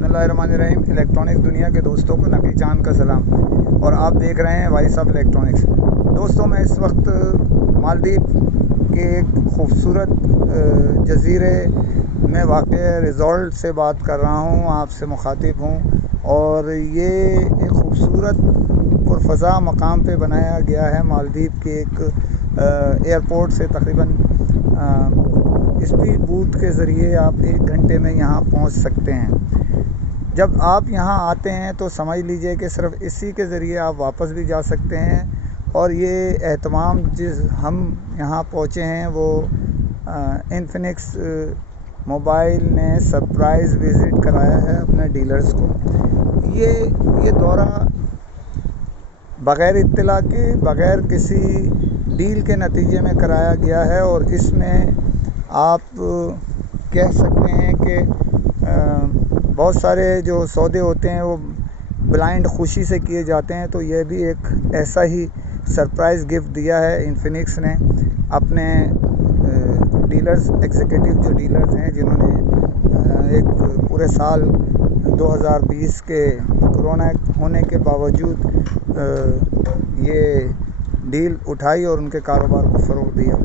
बिस्मिल्लाहिर्रहमानिर्रहीम। इलेक्ट्रॉनिक्स दुनिया के दोस्तों को नबी चांद का सलाम, और आप देख रहे हैं वॉइस ऑफ इलेक्ट्रॉनिक्स। दोस्तों, मैं इस वक्त मालदीव के एक खूबसूरत जजीरे में वाक़ रिज़ॉर्ट से बात कर रहा हूँ, आपसे मुखातिब हूँ। और ये एक खूबसूरत पुरफ़ज़ा मकाम पे बनाया गया है। मालदीव के एक एयरपोर्ट से तकरीबन स्पीड बोट के ज़रिए आप 1 घंटे में यहाँ पहुँच सकते हैं। जब आप यहाँ आते हैं तो समझ लीजिए कि सिर्फ इसी के ज़रिए आप वापस भी जा सकते हैं। और ये एहतमाम जिस हम यहाँ पहुँचे हैं वो इन्फिनिक्स मोबाइल ने सरप्राइज़ विज़िट कराया है अपने डीलर्स को। ये दौरा बग़ैर इत्तला के, बग़ैर किसी डील के नतीजे में कराया गया है। और इसमें आप कह सकते हैं कि बहुत सारे जो सौदे होते हैं वो ब्लाइंड खुशी से किए जाते हैं, तो ये भी एक ऐसा ही सरप्राइज़ गिफ्ट दिया है इन्फिनिक्स ने अपने डीलर्स, एग्जीक्यूटिव जो डीलर्स हैं, जिन्होंने एक पूरे साल 2020 के कोरोना होने के बावजूद ये डील उठाई और उनके कारोबार को फ़रोग़ दिया।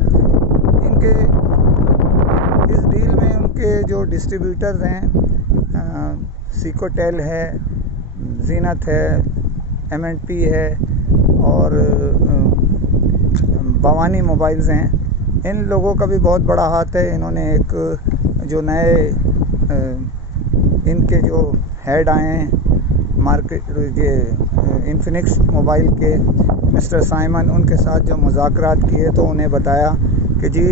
इस डील में उनके जो डिस्ट्रीब्यूटर्स हैं, सिकोटेल है, जीनत है, एम&पी है और भवानी मोबाइल्स हैं, इन लोगों का भी बहुत बड़ा हाथ है। इन्होंने एक जो नए इनके जो हेड आए हैं मार्केट, ये इन्फिनिक्स मोबाइल के मिस्टर साइमन, उनके साथ जो मुज़ाकरात किए तो उन्हें बताया कि जी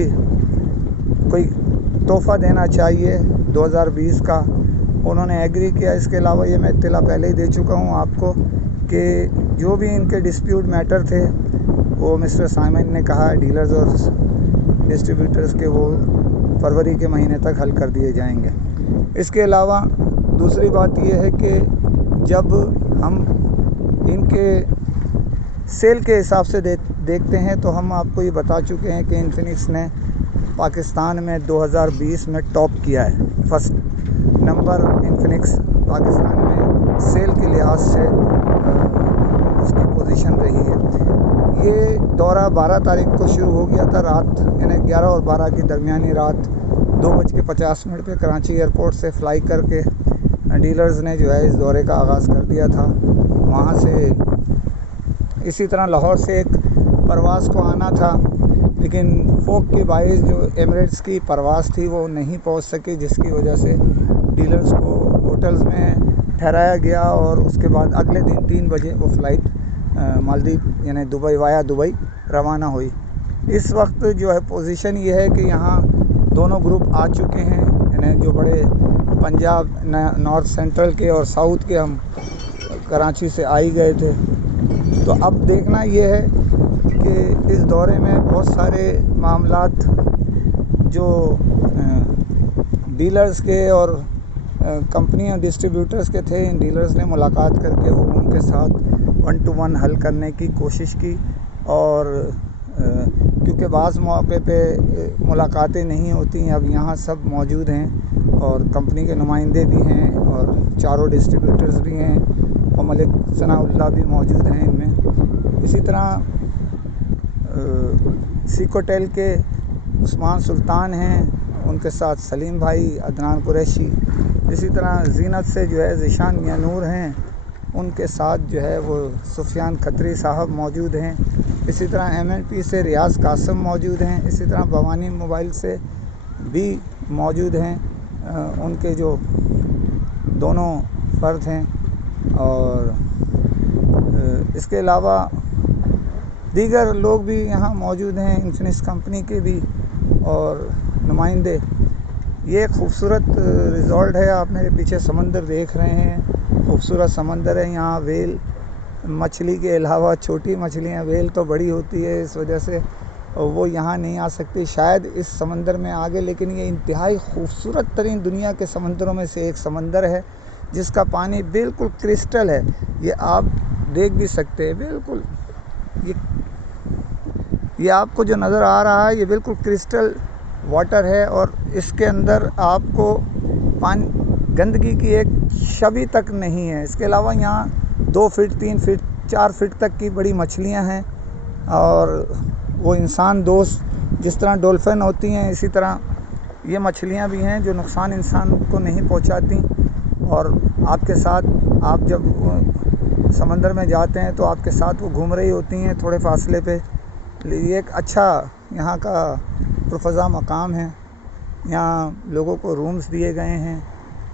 कोई तोहफ़ा देना चाहिए 2020 का। उन्होंने एग्री किया। इसके अलावा ये मैं इत्तला पहले ही दे चुका हूँ आपको कि जो भी इनके डिस्प्यूट मैटर थे वो मिस्टर साइमन ने कहा डीलर्स और डिस्ट्रीब्यूटर्स के वो फरवरी के महीने तक हल कर दिए जाएंगे। इसके अलावा दूसरी बात ये है कि जब हम इनके सेल के हिसाब से देखते हैं तो हम आपको ये बता चुके हैं कि इन्फिनिक्स ने पाकिस्तान में 2020 में टॉप किया है। फर्स्ट नंबर इन्फिनिक्स पाकिस्तान में सेल के लिहाज से उसकी पोजीशन रही है। ये दौरा 12 तारीख को शुरू हो गया था रात, यानी 11 और 12 की दरमियानी रात 2:50 पे कराची एयरपोर्ट से फ़्लाई करके डीलर्स ने जो है इस दौरे का आगाज़ कर दिया था। वहाँ से इसी तरह लाहौर से एक परवाज़ को आना था, लेकिन फोक की बाइस जो एमिरेट्स की परवाज़ थी वो नहीं पहुंच सकी, जिसकी वजह से डीलर्स को होटल्स में ठहराया गया और उसके बाद अगले दिन 3 बजे वो फ़्लाइट मालदीव यानी दुबई वाया दुबई रवाना हुई। इस वक्त जो है पोजीशन ये है कि यहाँ दोनों ग्रुप आ चुके हैं, यानी जो बड़े पंजाब नॉर्थ सेंट्रल के और साउथ के हम कराची से आ ही गए थे। तो अब देखना ये है कि इस दौरे में बहुत सारे मामलात जो डीलर्स के और कंपनी और डिस्ट्रीब्यूटर्स के थे, इन डीलर्स ने मुलाकात करके वो उनके साथ 1 to 1 हल करने की कोशिश की। और क्योंकि बाज़ मौके पे मुलाकातें नहीं होती, अब यहाँ सब मौजूद हैं और कंपनी के नुमाइंदे भी हैं और चारों डिस्ट्रीब्यूटर्स भी हैं और मलिक सनाउल्लाह भी मौजूद हैं इनमें। इसी तरह सिकोटेल के उस्मान सुल्तान हैं, उनके साथ सलीम भाई, अदनान कुरैशी। इसी तरह जीनत से जो है ज़ीशान मियां नूर हैं, उनके साथ जो है वो सुफियान खत्री साहब मौजूद हैं। इसी तरह एम&पी से रियाज़ कासम मौजूद हैं। इसी तरह भवानी मोबाइल से भी मौजूद हैं उनके जो दोनों फ़र्द हैं। और इसके अलावा दीगर लोग भी यहाँ मौजूद हैं, इन्फिनिक्स कंपनी के भी और नुमाइंदे। ये खूबसूरत रिज़ॉर्ट है, आप मेरे पीछे समंदर देख रहे हैं, खूबसूरत समंदर है। यहाँ वेल मछली के अलावा छोटी मछलियाँ, वेल तो बड़ी होती है, इस वजह से वो यहाँ नहीं आ सकती शायद इस समंदर में आगे, लेकिन ये इंतहाई खूबसूरत तरीन दुनिया के समंदरों में से एक समंदर है जिसका पानी बिल्कुल क्रिस्टल है। ये आप देख भी सकते हैं, बिल्कुल ये आपको जो नज़र आ रहा है ये बिल्कुल क्रिस्टल वाटर है। और इसके अंदर आपको گندگی کی ایک شبی تک نہیں ہے۔ اس کے علاوہ یہاں 2 فٹ 3 فٹ 4 فٹ تک کی بڑی مچھلیاں ہیں، اور وہ انسان دوست جس طرح ڈولفن ہوتی ہیں اسی طرح یہ مچھلیاں بھی ہیں جو نقصان انسان کو نہیں پہنچاتی، اور آپ کے ساتھ آپ جب سمندر میں جاتے ہیں تو آپ کے ساتھ وہ گھوم رہی ہوتی ہیں تھوڑے فاصلے پہ۔ یہ ایک اچھا یہاں کا پرفضا مقام ہے۔ یہاں لوگوں کو رومز دیے گئے ہیں،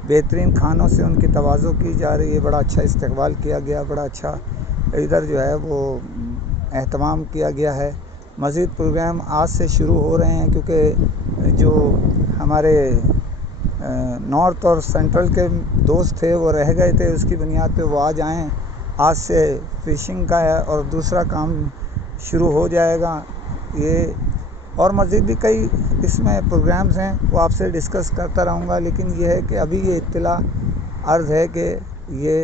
بہترین کھانوں سے ان کی تواضع کی جا رہی ہے، بڑا اچھا استقبال کیا گیا، بڑا اچھا ادھر جو ہے وہ اہتمام کیا گیا ہے۔ مزید پروگرام آج سے شروع ہو رہے ہیں، کیونکہ جو ہمارے نارتھ اور سینٹرل کے دوست تھے وہ رہ گئے تھے، اس کی بنیاد پہ وہ آج آئیں۔ آج سے فشنگ کا ہے اور دوسرا کام شروع ہو جائے گا۔ یہ اور مزید بھی کئی اس میں پروگرامز ہیں، وہ آپ سے ڈسکس کرتا رہوں گا، لیکن یہ ہے کہ ابھی یہ اطلاع عرض ہے کہ یہ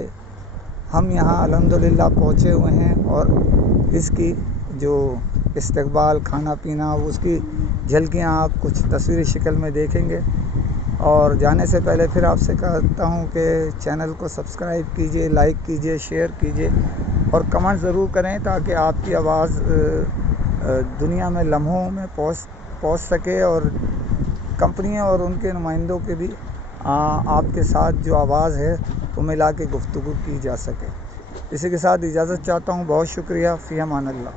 ہم یہاں الحمدللہ پہنچے ہوئے ہیں، اور اس کی جو استقبال کھانا پینا اس کی جھلکیاں آپ کچھ تصویری شکل میں دیکھیں گے۔ اور جانے سے پہلے پھر آپ سے کہتا ہوں کہ چینل کو سبسکرائب کیجئے، لائک کیجئے، شیئر کیجئے اور کمنٹ ضرور کریں تاکہ آپ کی آواز دنیا میں لمحوں میں پہنچ سکے، اور کمپنیوں اور ان کے نمائندوں کے بھی آپ کے ساتھ جو آواز ہے وہ ملا کے گفتگو کی جا سکے۔ اسی کے ساتھ اجازت چاہتا ہوں، بہت شکریہ، فی امان اللہ۔